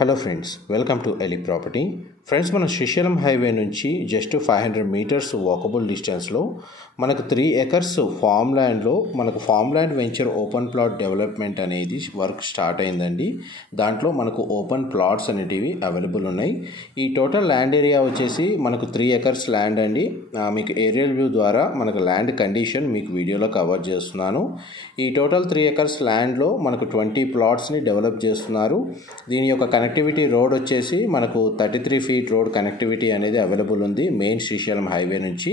Hello friends, welcome to Eli property. Friends, మన Srisailam highway నుంచి just 500 meters walkable డిస్టెన్స్లో మనకు 3 ఎకర్స్ ఫామ్ ల్యాండ్లో మనకు farm land venture open plot development అనేది వర్క్ స్టార్ట్ అయిందండి. దాంట్లో మనకు ఓపెన్ ప్లాట్స్ అనేటివి అవైలబుల్ ఉన్నాయి. ఈ టోటల్ ల్యాండ్ ఏరియా వచ్చేసి మనకు 3 ఎకర్స్ ల్యాండ్ అండి. మీకు ఏరియల్ వ్యూ ద్వారా మనకు ల్యాండ్ కండిషన్ మీకు వీడియోలో కవర్ చేస్తున్నాను. ఈ టోటల్ 3 ఎకర్స్ ల్యాండ్లో మనకు 20 ప్లాట్స్ని డెవలప్ చేస్తున్నారు. దీని యొక్క కనెక్టివిటీ రోడ్ వచ్చేసి మనకు 33 ఫీట్ రోడ్ కనెక్టివిటీ అనేది అవైలబుల్ ఉంది మెయిన్ శ్రీశైలం హైవే నుంచి.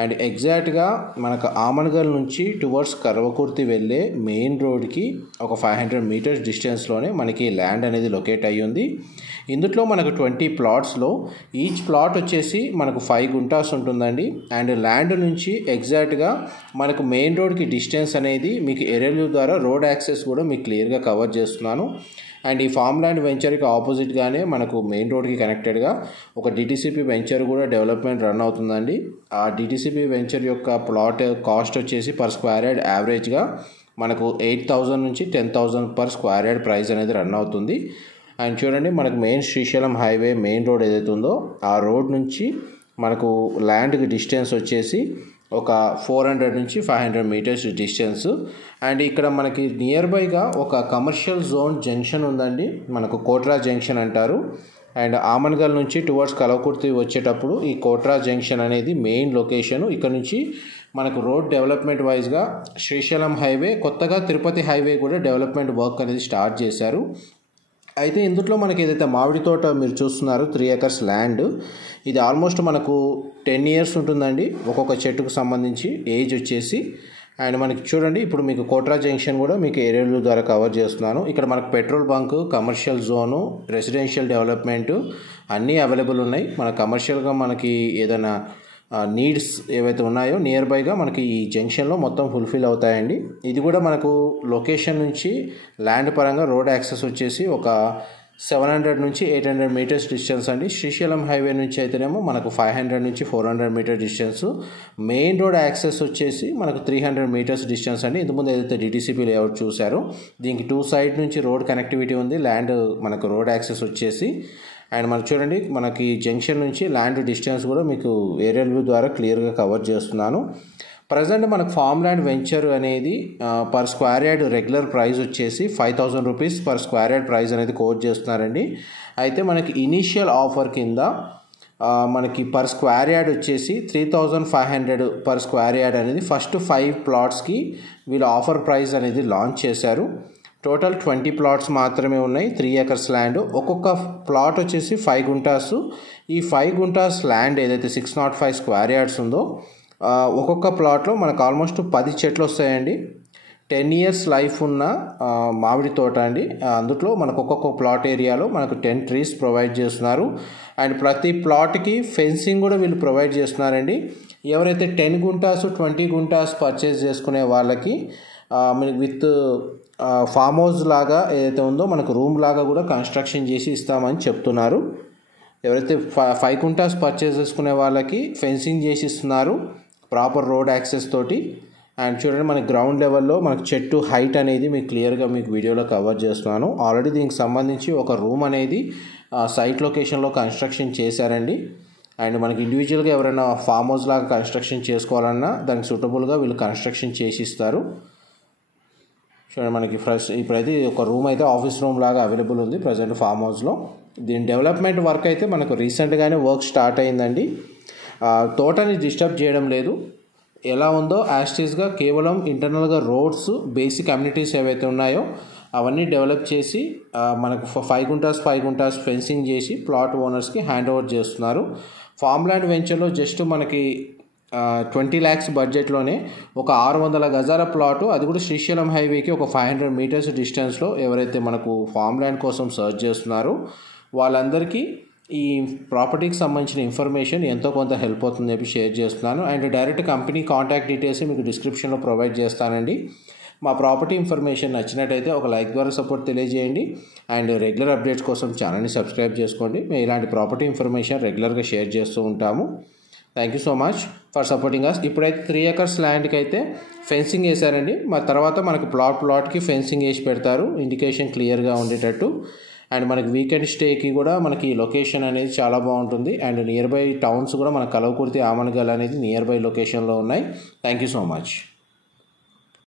అండ్ ఎగ్జాక్ట్గా మనకు ఆమన్గల్ నుంచి టువర్డ్స్ కర్వకుర్తి వెళ్ళే మెయిన్ రోడ్కి ఒక 500 మీటర్స్ డిస్టెన్స్లోనే మనకి ల్యాండ్ అనేది లొకేట్ అయ్యి ఉంది. ఇందులో మనకు 20 ప్లాట్స్లో ఈచ్ ప్లాట్ వచ్చేసి మనకు 5 గుంటాస్ ఉంటుందండి. అండ్ ల్యాండ్ నుంచి ఎగ్జాక్ట్గా మనకు మెయిన్ రోడ్కి డిస్టెన్స్ అనేది మీకు ఏరియల్ ద్వారా రోడ్ యాక్సెస్ కూడా మీకు క్లియర్గా కవర్ చేస్తున్నాను. అండ్ ఈ ఫామ్ ల్యాండ్ వెంచర్కి ఆపోజిట్గానే మనకు మెయిన్ రోడ్కి కనెక్టెడ్గా ఒక డిటిసిపి వెంచర్ కూడా డెవలప్మెంట్ రన్ అవుతుందండి. ఆ డిటిసిపి వెంచర్ యొక్క ప్లాట్ కాస్ట్ వచ్చేసి పర్ స్క్వేర్ యార్డ్ యావరేజ్గా మనకు 8,000 నుంచి 10,000 పర్ స్క్వేర్ యార్డ్ ప్రైస్ అనేది రన్ అవుతుంది. అండ్ చూడండి, మనకు main Srisailam highway main road ఏదైతే ఉందో ఆ రోడ్ నుంచి మనకు ల్యాండ్కి డిస్టెన్స్ వచ్చేసి ఒక 400 నుంచి 500 మీటర్స్ డిస్టెన్స్. అండ్ ఇక్కడ మనకి నియర్ బైగా ఒక కమర్షియల్ జోన్ జంక్షన్ ఉందండి, మనకు కోట్రా జంక్షన్ అంటారు. అండ్ ఆమన్గల్ నుంచి టువర్డ్స్ కలవకుర్తి వచ్చేటప్పుడు ఈ కోట్రా జంక్షన్ అనేది మెయిన్ లొకేషను. ఇక్కడ నుంచి మనకు రోడ్ డెవలప్మెంట్ వైజ్గా శ్రీశైలం హైవే కొత్తగా తిరుపతి హైవే కూడా డెవలప్మెంట్ వర్క్ అనేది స్టార్ట్ చేశారు. అయితే ఇందులో మనకి ఏదైతే మామిడి తోట మీరు చూస్తున్నారో 3 ఎకర్స్ ల్యాండ్, ఇది ఆల్మోస్ట్ మనకు 10 ఇయర్స్ ఉంటుందండి ఒక్కొక్క చెట్టుకు సంబంధించి ఏజ్ వచ్చేసి. అండ్ మనకి చూడండి, ఇప్పుడు మీకు కోట్రా జంక్షన్ కూడా మీకు ఏరియల్ ద్వారా కవర్ చేస్తున్నాను. ఇక్కడ మనకు petrol bunk, commercial zone, residential development అన్నీ అవైలబుల్ ఉన్నాయి. మన కమర్షియల్గా మనకి ఏదైనా నీడ్స్ ఏవైతే ఉన్నాయో నియర్ బైగా మనకి ఈ జంక్షన్లో మొత్తం ఫుల్ఫిల్ అవుతాయండి. ఇది కూడా మనకు లొకేషన్ నుంచి ల్యాండ్ పరంగా రోడ్ యాక్సెస్ వచ్చేసి ఒక 700 నుంచి 800 మీటర్స్ డిస్టెన్స్ అండి. శ్రీశైలం హైవే నుంచి అయితేనేమో మనకు 500 నుంచి 400 metre distance. Main road access వచ్చేసి మనకు 300 మీటర్స్ డిస్టెన్స్ అండి. ఇంతకుముందు ఏదైతే డిటిసిపి లేఅవుట్ చూసారో దీనికి 2 సైడ్ నుంచి రోడ్ కనెక్టివిటీ ఉంది. ల్యాండ్ మనకు రోడ్ యాక్సెస్ వచ్చేసి అండ్ మనకు చూడండి, మనకి జంక్షన్ నుంచి ల్యాండ్ డిస్టెన్స్ కూడా మీకు ఏరియల్ వ్యూ ద్వారా క్లియర్గా కవర్ చేస్తున్నాను. ప్రజెంట్ మనకు ఫామ్ ల్యాండ్ వెంచర్ అనేది per square yard regular price వచ్చేసి 5,000 rupees per square yard price అనేది కోట్ చేస్తున్నారండి. అయితే మనకి ఇనీషియల్ ఆఫర్ కింద మనకి పర్ స్క్వేర్ యార్డ్ వచ్చేసి 3,500 పర్ స్క్వేర్ యార్డ్ అనేది ఫస్ట్ 5 ప్లాట్స్కి వీళ్ళు ఆఫర్ ప్రైస్ అనేది లాంచ్ చేశారు. టోటల్ 20 ప్లాట్స్ మాత్రమే ఉన్నాయి. 3 ఎకర్స్ ల్యాండ్, ఒక్కొక్క ప్లాట్ వచ్చేసి 5 గుంటాస్. ఈ 5 గుంటాస్ ల్యాండ్ ఏదైతే 605 స్క్వేర్ యార్డ్స్ ఉందో ఒక్కొక్క ప్లాట్లో మనకు ఆల్మోస్ట్ 10 చెట్లు వస్తాయండి. 10 ఇయర్స్ లైఫ్ ఉన్న మామిడి తోట అండి. అందులో మనకు ఒక్కొక్క ప్లాట్ ఏరియాలో మనకు 10 ట్రీస్ ప్రొవైడ్ చేస్తున్నారు. అండ్ ప్రతి ప్లాట్కి ఫెన్సింగ్ కూడా వీళ్ళు ప్రొవైడ్ చేస్తున్నారండి. ఎవరైతే 10 గుంటాస్ 20 గుంటాస్ పర్చేస్ చేసుకునే వాళ్ళకి విత్ ఫామ్ హౌస్ లాగా ఏదైతే ఉందో మనకు రూమ్ లాగా కూడా కన్స్ట్రక్షన్ చేసి ఇస్తామని చెప్తున్నారు. ఎవరైతే 5 గుంటాస్ పర్చేస్ చేసుకునే వాళ్ళకి ఫెన్సింగ్ చేసి ఇస్తున్నారు ప్రాపర్ రోడ్ యాక్సెస్ తోటి. అండ్ చూడండి, మనకి గ్రౌండ్ లెవెల్లో మనకు చెట్టు హైట్ అనేది మీకు క్లియర్గా మీకు వీడియోలో కవర్ చేస్తున్నాను. ఆల్రెడీ దీనికి సంబంధించి ఒక రూమ్ అనేది సైట్ లొకేషన్లో కన్స్ట్రక్షన్ చేశారండి. అండ్ మనకి ఇండివిజువల్గా ఎవరైనా ఫామ్ హౌస్ లాగా కన్స్ట్రక్షన్ చేసుకోవాలన్నా దానికి సూటబుల్గా వీళ్ళు కన్స్ట్రక్షన్ చేసి ఇస్తారు. చూడండి, మనకి ఫస్ట్ ఇప్పుడైతే ఒక రూమ్ అయితే ఆఫీస్ రూమ్ లాగా అవైలబుల్ ఉంది ప్రజెంట్ ఫామ్ హౌస్లో. దీని డెవలప్మెంట్ వర్క్ అయితే మనకు రీసెంట్గానే వర్క్ స్టార్ట్ అయిందండి. తోటని డిస్టర్బ్ చేయడం లేదు, ఎలా ఉందో యాస్టీస్గా కేవలం ఇంటర్నల్గా రోడ్స్, బేసిక్ కమ్యూనిటీస్ ఏవైతే ఉన్నాయో అవన్నీ డెవలప్ చేసి మనకు 5 గుంటాస్ ఫెన్సింగ్ చేసి ప్లాట్ ఓనర్స్కి హ్యాండ్ ఓవర్ చేస్తున్నారు. ఫామ్ ల్యాండ్ వెంచర్లో జస్ట్ మనకి 20 lakhs బడ్జెట్లోనే ఒక 600 గజాల ప్లాటు, అది కూడా శ్రీశైలం హైవేకి ఒక 500 మీటర్స్ డిస్టెన్స్లో ఎవరైతే మనకు ఫామ్ ల్యాండ్ కోసం సర్చ్ చేస్తున్నారో వాళ్ళందరికీ ఈ ప్రాపర్టీకి సంబంధించిన ఇన్ఫర్మేషన్ ఎంతో కొంత హెల్ప్ అవుతుందని చెప్పి షేర్ చేస్తున్నాను. And direct company contact details మీకు డిస్క్రిప్షన్లో ప్రొవైడ్ చేస్తానండి. మా ప్రాపర్టీ ఇన్ఫర్మేషన్ నచ్చినట్టయితే ఒక లైక్ ద్వారా సపోర్ట్ తెలియజేయండి. అండ్ రెగ్యులర్ అప్డేట్స్ కోసం ఛానల్ని సబ్స్క్రైబ్ చేసుకోండి. మేము ఇలాంటి ప్రాపర్టీ ఇన్ఫర్మేషన్ రెగ్యులర్గా షేర్ చేస్తూ ఉంటాము. Thank you so much for supporting us. ఇప్పుడైతే 3 ఎకర్స్ ల్యాండ్కి అయితే ఫెన్సింగ్ వేశారండి. తర్వాత మనకు ప్లాట్కి ఫెన్సింగ్ వేసి పెడతారు, ఇండికేషన్ క్లియర్గా ఉండేటట్టు. అండ్ మనకి వీకెండ్ స్టేకి కూడా మనకి లొకేషన్ అనేది చాలా బాగుంటుంది. అండ్ నియర్ బై టౌన్స్ కూడా మన కలవకుర్తి, ఆమన్గల్ అనేది నియర్ బై లొకేషన్లో ఉన్నాయి. Thank you so much.